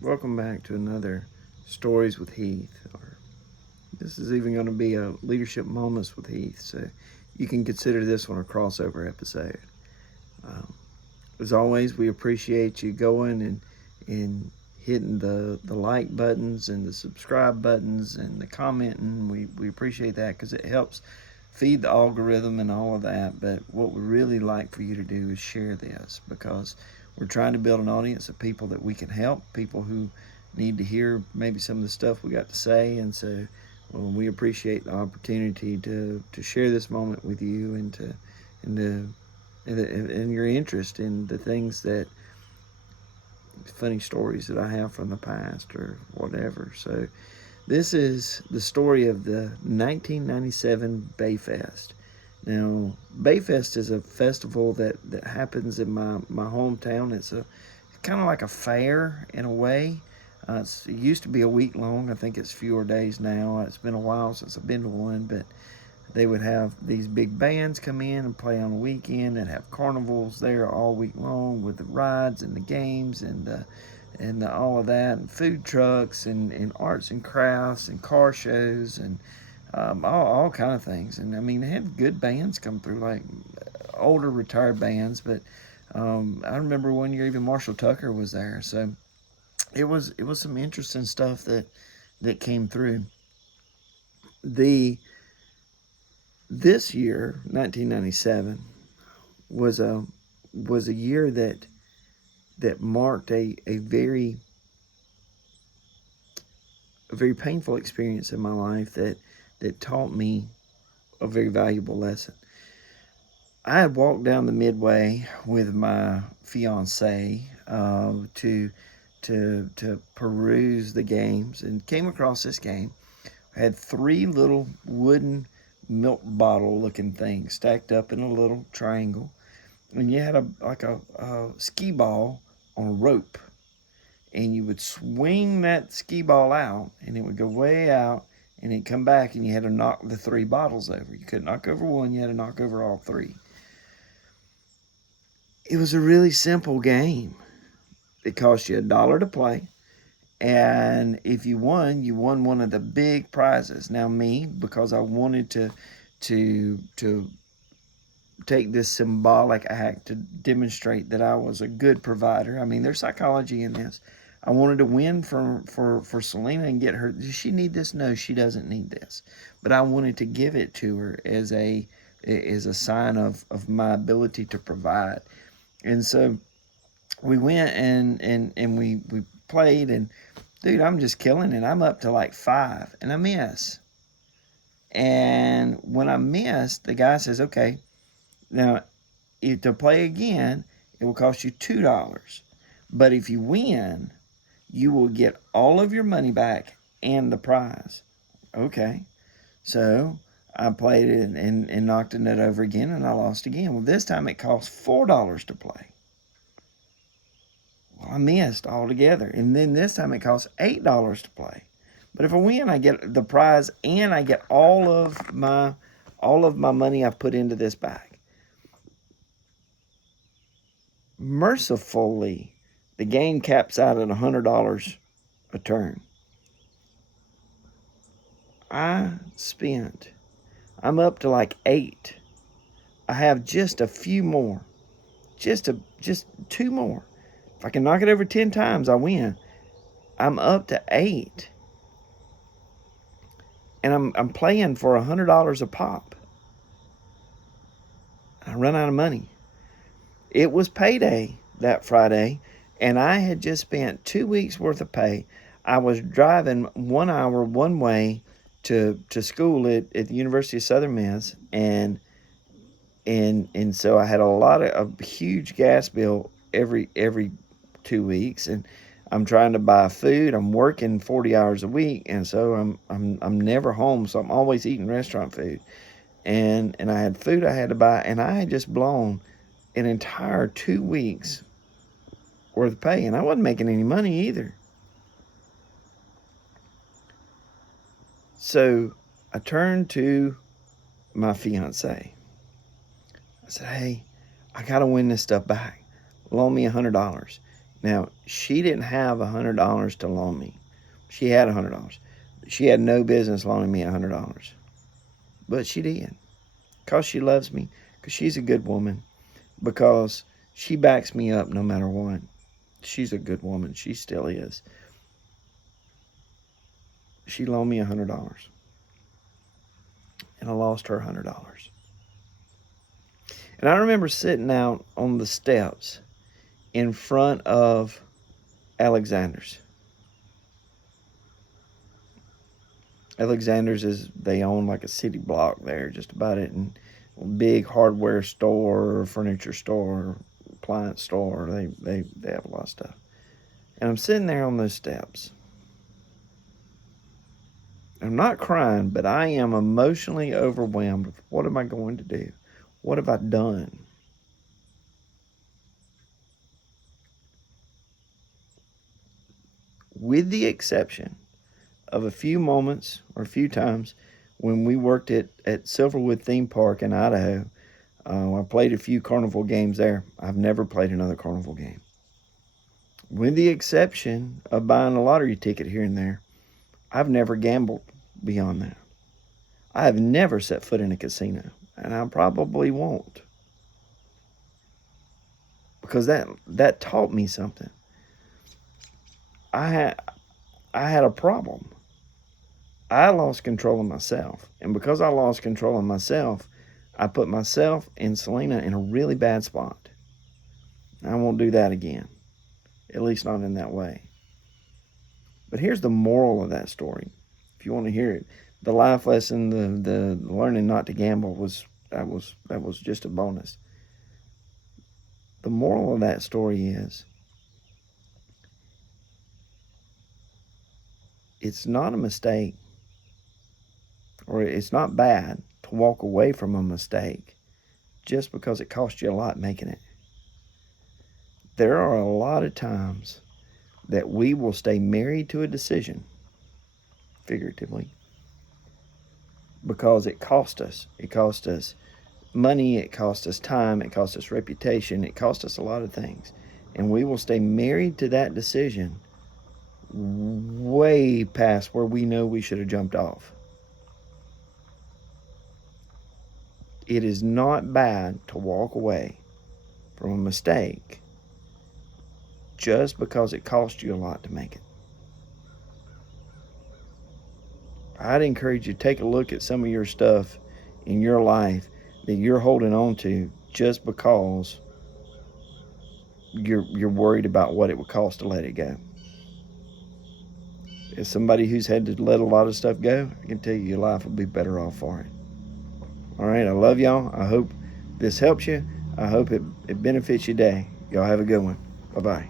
Welcome back to another Stories with Heath. This is even going to be a Leadership Moments with Heath, so you can consider this one a crossover episode. Um, as always, we appreciate you going and hitting the like buttons and the subscribe buttons and the commenting. We appreciate that because it helps feed the algorithm and all of that. But what we really like for you to do is share this because we're trying to build an audience of people that we can help, people who need to hear maybe some of the stuff we got to say. And so we appreciate the opportunity to share this moment with you and to and your interest in the things that funny stories that I have from the past or whatever. So this is the story of the 1997 Bayfest. Now, Bayfest is a festival that happens in my hometown. It's kind of like a fair in a way. It used to be a week long. I think it's fewer days now. It's been a while since I've been to one, but they would have these big bands come in and play on the weekend and have carnivals there all week long with the rides and the games and all of that, and food trucks and arts and crafts and car shows and all kind of things. And I mean, they had good bands come through, like older retired bands. But I remember one year even Marshall Tucker was there. So it was some interesting stuff that came through. The This year, 1997, was a year that marked a very painful experience in my life that taught me a very valuable lesson. I had walked down the midway with my fiance to peruse the games and came across this game. I had three little wooden milk bottle looking things stacked up in a little triangle, and you had a ski ball on a rope, and you would swing that ski ball out, and it would go way out, and it'd come back, and you had to knock the three bottles over. You couldn't knock over one; you had to knock over all three. It was a really simple game. It cost you $1 to play, and if you won one of the big prizes. Now, me, because I wanted to take this symbolic act to demonstrate that I was a good provider. I mean, there's psychology in this. I wanted to win for Selena and get her. Does she need this? No, she doesn't need this. But I wanted to give it to her as a sign of my ability to provide. And so we went and we played, and dude, I'm just killing it. I'm up to like five and I miss. And when I missed, the guy says, okay, now if to play again, it will cost you $2. But if you win, you will get all of your money back and the prize. Okay. So I played it and knocked the net over again, and I lost again. Well, this time it cost $4 to play. Well, I missed altogether. And then this time it costs $8 to play. But if I win, I get the prize and I get all of my money I've put into this back. Mercifully, the game caps out at $100 a turn. I'm up to like 8. I have just a few more. Just two more. If I can knock it over 10 times, I win. I'm up to 8. And I'm playing for $100 a pop. I run out of money. It was payday that Friday, and I had just spent 2 weeks worth of pay. I was driving 1 hour one way to school at the University of Southern Miss, and so I had a huge gas bill every 2 weeks, and I'm trying to buy food. I'm working 40 hours a week, and so I'm never home, so I'm always eating restaurant food. And I had food I had to buy, and I had just blown an entire 2 weeks worth of pay, and I wasn't making any money either. So I turned to my fiance. I said, "Hey, I gotta win this stuff back. Loan me $100." Now, she didn't have $100 to loan me. She had $100. She had no business loaning me $100. But she did. Because she loves me. Because she's a good woman. Because she backs me up no matter what. She's a good woman. She still is. She loaned me $100. And I lost her $100. And I remember sitting out on the steps in front of Alexander's. Alexander's they own like a city block there, just about it, and a big hardware store, furniture store, appliance store. They have a lot of stuff. And I'm sitting there on those steps. I'm not crying, but I am emotionally overwhelmed with what am I going to do? What have I done? With the exception of a few moments or a few times when we worked at Silverwood Theme Park in Idaho. I played a few carnival games there. I've never played another carnival game. With the exception of buying a lottery ticket here and there, I've never gambled beyond that. I have never set foot in a casino, and I probably won't. Because that taught me something. I had a problem. I lost control of myself. And because I lost control of myself, I put myself and Selena in a really bad spot. I won't do that again. At least not in that way. But here's the moral of that story. If you want to hear it. The life lesson, the learning not to gamble was just a bonus. The moral of that story is it's not a mistake, or it's not bad to walk away from a mistake just because it cost you a lot making it. There are a lot of times that we will stay married to a decision, figuratively, because it cost us. It cost us money, it cost us time, it cost us reputation, it cost us a lot of things. And we will stay married to that decision way past where we know we should have jumped off. It is not bad to walk away from a mistake just because it cost you a lot to make it. I'd encourage you to take a look at some of your stuff in your life that you're holding on to just because you're worried about what it would cost to let it go. As somebody who's had to let a lot of stuff go, I can tell you your life will be better off for it. All right, I love y'all. I hope this helps you. I hope it benefits your day. Y'all have a good one. Bye-bye.